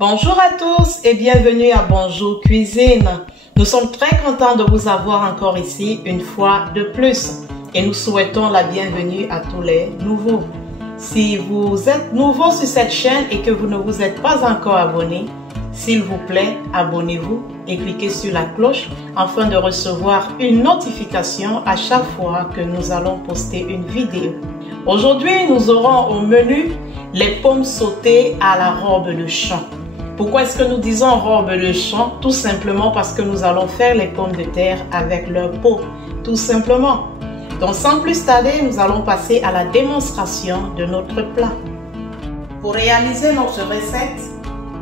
Bonjour à tous et bienvenue à Bonjour Cuisine. Nous sommes très contents de vous avoir encore ici une fois de plus et nous souhaitons la bienvenue à tous les nouveaux. Si vous êtes nouveau sur cette chaîne et que vous ne vous êtes pas encore abonné, s'il vous plaît, abonnez-vous et cliquez sur la cloche afin de recevoir une notification à chaque fois que nous allons poster une vidéo. Aujourd'hui, nous aurons au menu les pommes sautées à la robe de champ. Pourquoi est-ce que nous disons robe de champ? Tout simplement parce que nous allons faire les pommes de terre avec leur peau, tout simplement. Donc sans plus tarder, nous allons passer à la démonstration de notre plat. Pour réaliser notre recette,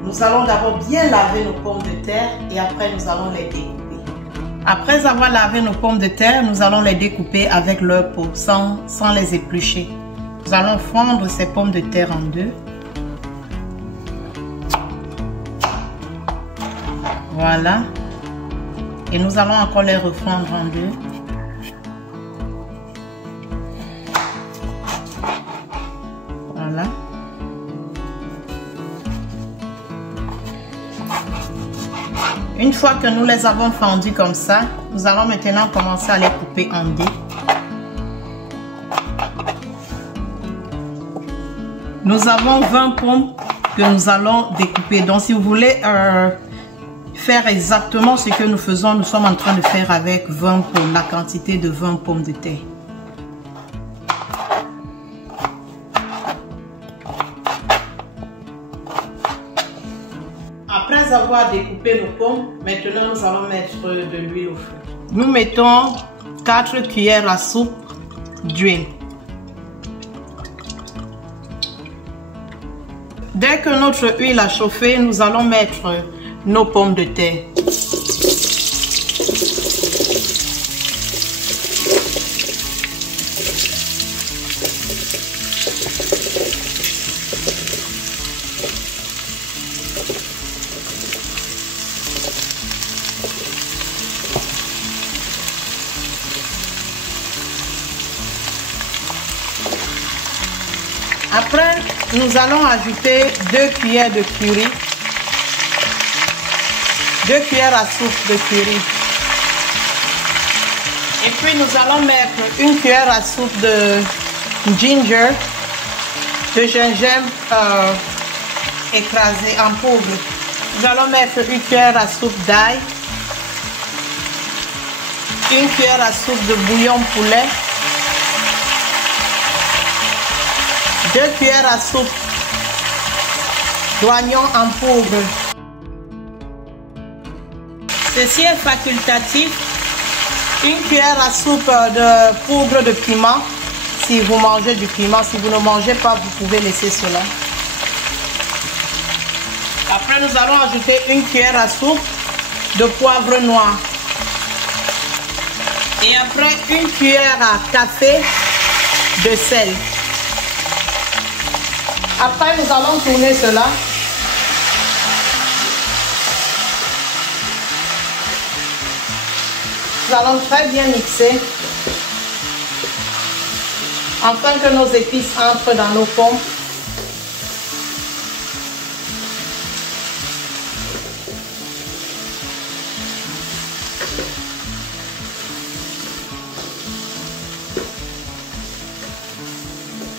nous allons d'abord bien laver nos pommes de terre et après nous allons les découper. Après avoir lavé nos pommes de terre, nous allons les découper avec leur peau, sans les éplucher. Nous allons fendre ces pommes de terre en deux. Voilà. Et nous allons encore les refondre en deux. Voilà. Une fois que nous les avons fendus comme ça, nous allons maintenant commencer à les couper en dés. Nous avons 20 pommes que nous allons découper. Donc si vous voulez faire exactement ce que nous faisons, nous sommes en train de faire avec 20 pommes, la quantité de 20 pommes de terre. Après avoir découpé nos pommes, maintenant nous allons mettre de l'huile au feu. Nous mettons 4 cuillères à soupe d'huile. Dès que notre huile a chauffé, nous allons mettre nos pommes de terre. Après, nous allons ajouter 2 cuillères de curry. 2 cuillères à soupe de curry. Et puis nous allons mettre 1 cuillère à soupe de ginger, de gingembre écrasé en poudre. Nous allons mettre 1 cuillère à soupe d'ail, 1 cuillère à soupe de bouillon poulet, 2 cuillères à soupe d'oignon en poudre. Ceci est facultatif. 1 cuillère à soupe de poudre de piment. Si vous mangez du piment, si vous ne mangez pas, vous pouvez laisser cela. Après, nous allons ajouter 1 cuillère à soupe de poivre noir. Et après, 1 cuillère à café de sel. Après, nous allons tourner cela. Nous allons très bien mixer afin que nos épices entrent dans nos pommes.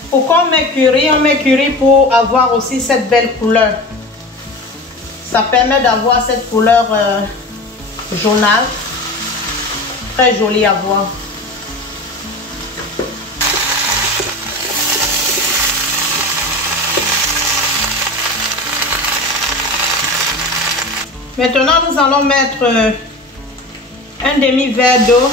Pourquoi on met curry? On met curry pour avoir aussi cette belle couleur. Ça permet d'avoir cette couleur jaunâtre. Très joli à voir. Maintenant, nous allons mettre un demi-verre d'eau.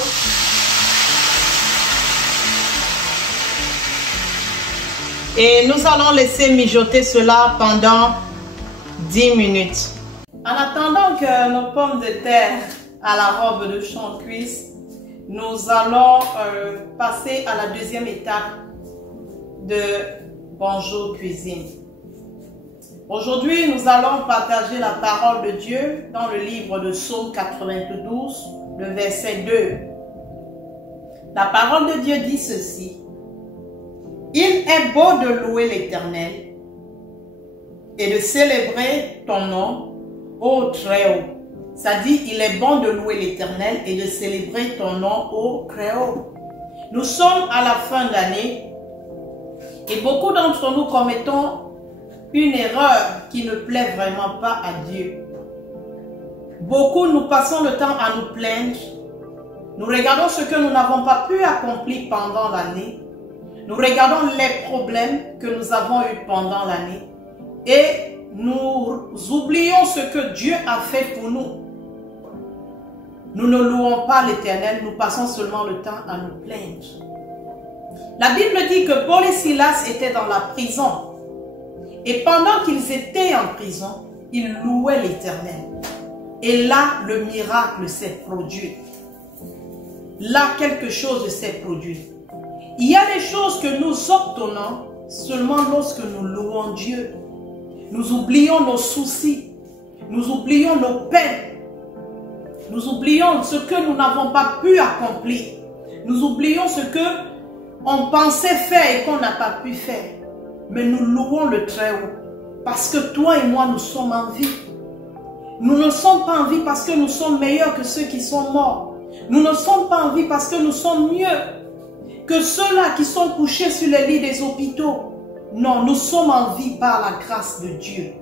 Et nous allons laisser mijoter cela pendant 10 minutes. En attendant que nos pommes de terre à la robe de champ cuisent, nous allons passer à la deuxième étape de Bonjour Cuisine. Aujourd'hui, nous allons partager la parole de Dieu dans le livre de Psaume 92, le verset 2. La parole de Dieu dit ceci: Il est beau de louer l'Éternel et de célébrer ton nom, ô Très-Haut. Ça dit, il est bon de louer l'Éternel et de célébrer ton nom, ô Très-Haut. Nous sommes à la fin d'année et beaucoup d'entre nous commettons une erreur qui ne plaît vraiment pas à Dieu. Beaucoup, nous passons le temps à nous plaindre. Nous regardons ce que nous n'avons pas pu accomplir pendant l'année. Nous regardons les problèmes que nous avons eus pendant l'année. Et nous oublions ce que Dieu a fait pour nous. Nous ne louons pas l'Éternel, nous passons seulement le temps à nous plaindre. La Bible dit que Paul et Silas étaient dans la prison. Et pendant qu'ils étaient en prison, ils louaient l'Éternel. Et là, le miracle s'est produit. Là, quelque chose s'est produit. Il y a des choses que nous obtenons seulement lorsque nous louons Dieu. Nous oublions nos soucis. Nous oublions nos peines. Nous oublions ce que nous n'avons pas pu accomplir. Nous oublions ce que on pensait faire et qu'on n'a pas pu faire. Mais nous louons le Très-Haut. Parce que toi et moi, nous sommes en vie. Nous ne sommes pas en vie parce que nous sommes meilleurs que ceux qui sont morts. Nous ne sommes pas en vie parce que nous sommes mieux que ceux-là qui sont couchés sur les lits des hôpitaux. Non, nous sommes en vie par la grâce de Dieu.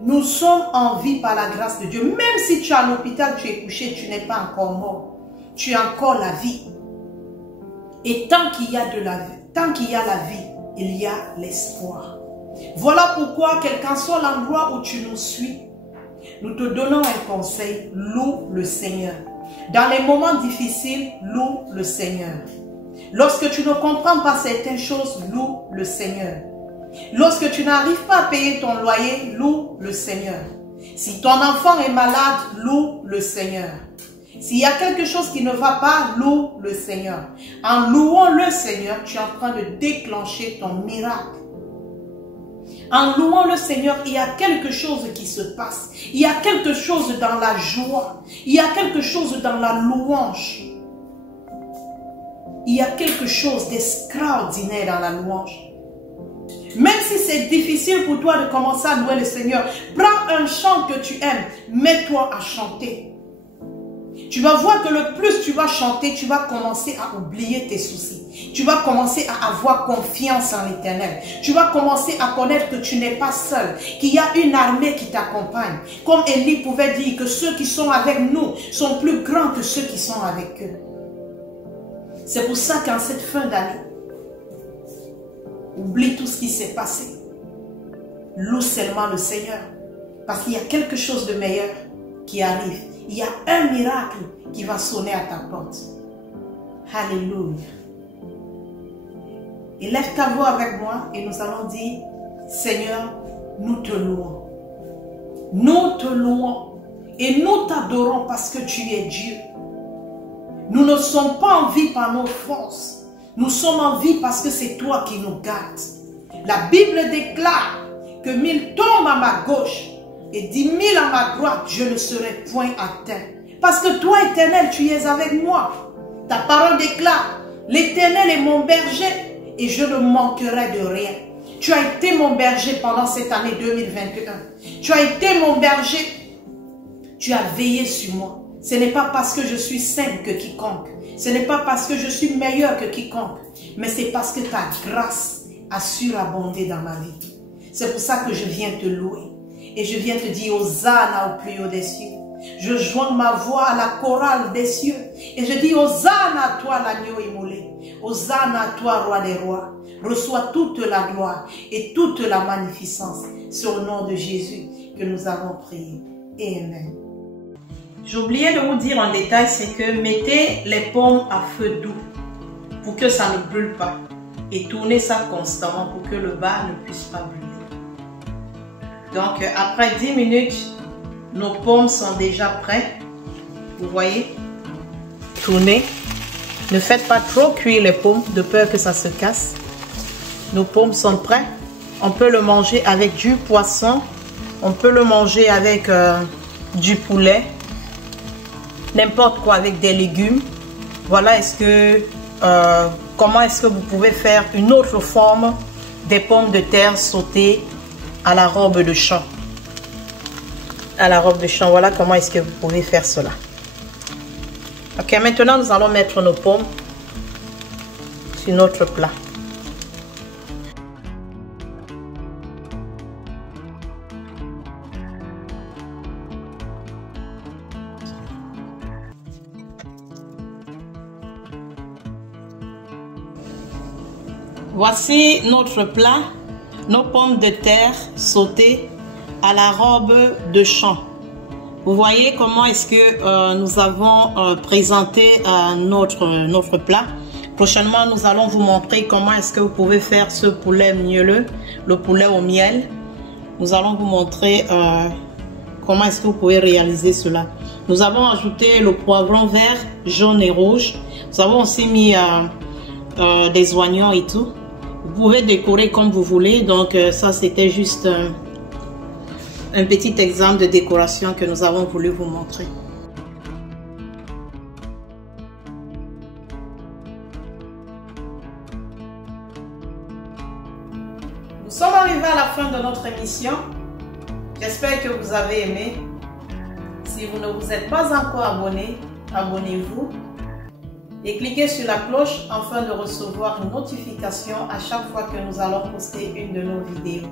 Nous sommes en vie par la grâce de Dieu. Même si tu es à l'hôpital, tu es couché, tu n'es pas encore mort. Tu as encore la vie. Et tant qu'il y a de la vie, tant qu'il y a la vie, il y a l'espoir. Voilà pourquoi, quel qu'en soit l'endroit où tu nous suis, nous te donnons un conseil, loue le Seigneur. Dans les moments difficiles, loue le Seigneur. Lorsque tu ne comprends pas certaines choses, loue le Seigneur. Lorsque tu n'arrives pas à payer ton loyer, loue le Seigneur. Si ton enfant est malade, loue le Seigneur. S'il y a quelque chose qui ne va pas, loue le Seigneur. En louant le Seigneur, tu es en train de déclencher ton miracle. En louant le Seigneur, il y a quelque chose qui se passe. Il y a quelque chose dans la joie. Il y a quelque chose dans la louange. Il y a quelque chose d'extraordinaire dans la louange. Même si c'est difficile pour toi de commencer à louer le Seigneur, prends un chant que tu aimes, mets-toi à chanter. Tu vas voir que le plus tu vas chanter, tu vas commencer à oublier tes soucis. Tu vas commencer à avoir confiance en l'Éternel. Tu vas commencer à connaître que tu n'es pas seul, qu'il y a une armée qui t'accompagne. Comme Élie pouvait dire que ceux qui sont avec nous sont plus grands que ceux qui sont avec eux. C'est pour ça qu'en cette fin d'année, oublie tout ce qui s'est passé. Loue seulement le Seigneur. Parce qu'il y a quelque chose de meilleur qui arrive. Il y a un miracle qui va sonner à ta porte. Alléluia. Élève ta voix avec moi et nous allons dire, Seigneur, nous te louons. Nous te louons et nous t'adorons parce que tu es Dieu. Nous ne sommes pas en vie par nos forces. Nous sommes en vie parce que c'est toi qui nous gardes. La Bible déclare que 1000 tombent à ma gauche et 10 000 à ma droite, je ne serai point atteint. Parce que toi, Éternel, tu es avec moi. Ta parole déclare, l'Éternel est mon berger et je ne manquerai de rien. Tu as été mon berger pendant cette année 2021. Tu as été mon berger. Tu as veillé sur moi. Ce n'est pas parce que je suis saint que quiconque. Ce n'est pas parce que je suis meilleur que quiconque. Mais c'est parce que ta grâce a surabondé dans ma vie. C'est pour ça que je viens te louer. Et je viens te dire Hosanna au plus haut des cieux. Je joins ma voix à la chorale des cieux. Et je dis Hosanna à toi l'agneau immolé. Hosanna à toi roi des rois. Reçois toute la gloire et toute la magnificence sur le nom de Jésus que nous avons prié. Amen. J'ai oublié de vous dire en détail, c'est que mettez les pommes à feu doux pour que ça ne brûle pas. Et tournez ça constamment pour que le bas ne puisse pas brûler. Donc après 10 minutes, nos pommes sont déjà prêtes. Vous voyez, tournez. Ne faites pas trop cuire les pommes de peur que ça se casse. Nos pommes sont prêtes. On peut le manger avec du poisson. On peut le manger avec du poulet. N'importe quoi avec des légumes. Voilà comment est-ce que vous pouvez faire une autre forme des pommes de terre sautées à la robe de champ. À la robe de champ, voilà comment est-ce que vous pouvez faire cela. Ok, maintenant nous allons mettre nos pommes sur notre plat. Voici notre plat, nos pommes de terre sautées à la robe de champ. Vous voyez comment est-ce que nous avons présenté notre plat. Prochainement, nous allons vous montrer comment est-ce que vous pouvez faire ce poulet mielleux, le poulet au miel. Nous allons vous montrer comment est-ce que vous pouvez réaliser cela. Nous avons ajouté le poivron vert, jaune et rouge. Nous avons aussi mis des oignons et tout. Vous pouvez décorer comme vous voulez. Donc ça, c'était juste un petit exemple de décoration que nous avons voulu vous montrer. Nous sommes arrivés à la fin de notre émission. J'espère que vous avez aimé. Si vous ne vous êtes pas encore abonné, abonnez-vous et cliquez sur la cloche afin de recevoir une notification à chaque fois que nous allons poster une de nos vidéos.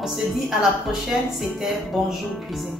On se dit à la prochaine, c'était Bonjour Cuisine.